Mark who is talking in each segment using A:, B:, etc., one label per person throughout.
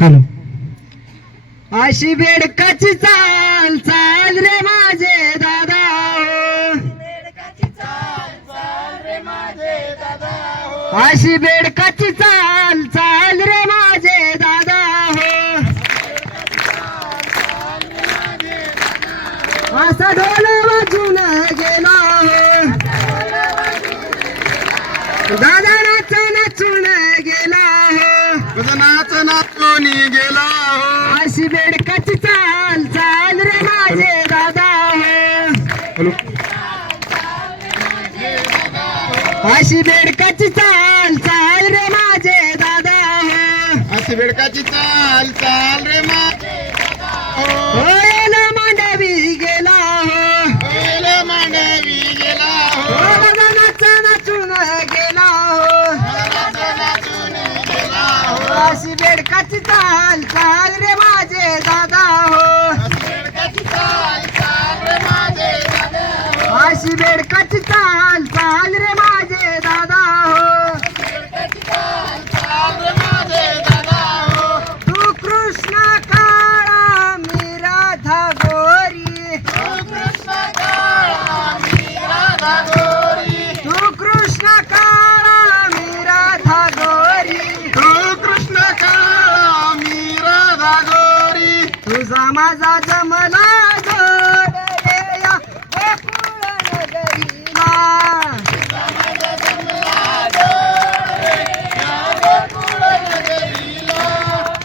A: Hello अशी बेडकाची चाल चाल रे माझे दादा हो. अशी बेडकाची चाल चाल रे माझे दादा हो असा नाच नाचून गेला? हो अशी बेडकाची चाल चाल रे माझे दादा. हो अशी बेडकाची चाल चाल रे माझे दादा. हो
B: अशी बेडकाची चाल चाल रे मा
A: अशी बेडकाची चाल चाल रे माझे दादा हो.
B: अशी बेडकाची चाल चाल रे
A: तुझा माझा जमला जोड रे या गोकुळ नगरीला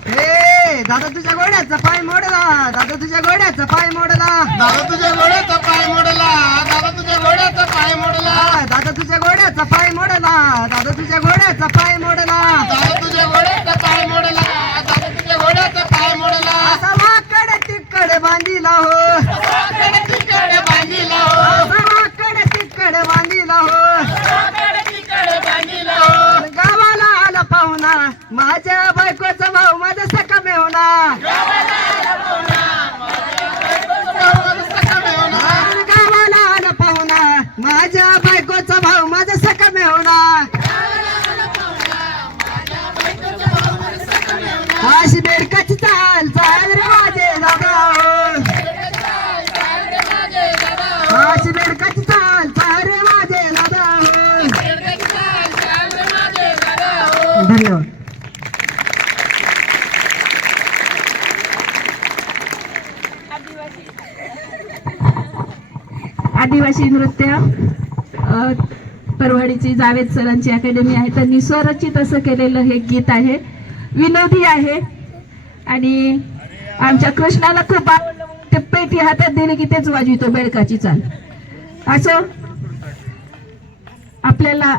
A: हे दादा तुझ्या घोड्याचा पाय मोडला दादा तुझ्या घोड्याचा पाय मोडला.
B: दादा तुझ्या घोड्याचा पाय मोडला दादा तुझ्या घोड्याचा पाय मोडला.
A: दादा तुझ्या घोड्याचा पाय मोडला दादा तुझ्या घोड्याचा पाय मोडला. माझ्या बायकोचा भाऊ माझा सका मेवना गावाला आला पाहुणा. माझ्या बायकोचा भाऊ माझा सका मेवना अशी बेडकाची चाल चाल रे माझे दादा. अशी बेडकाची धन्यवाद.
C: आदिवासी नृत्य परवाडीची जावेद सरांची अकॅडमी आहे. त्यांनी स्वरचित असं केलेलं हे गीत आहे. विनोदी आहे. आणि आमच्या कृष्णाला खूप ते पेटी हातात दिली की तेच वाजवितो बेडकाची चाल. असो आपल्याला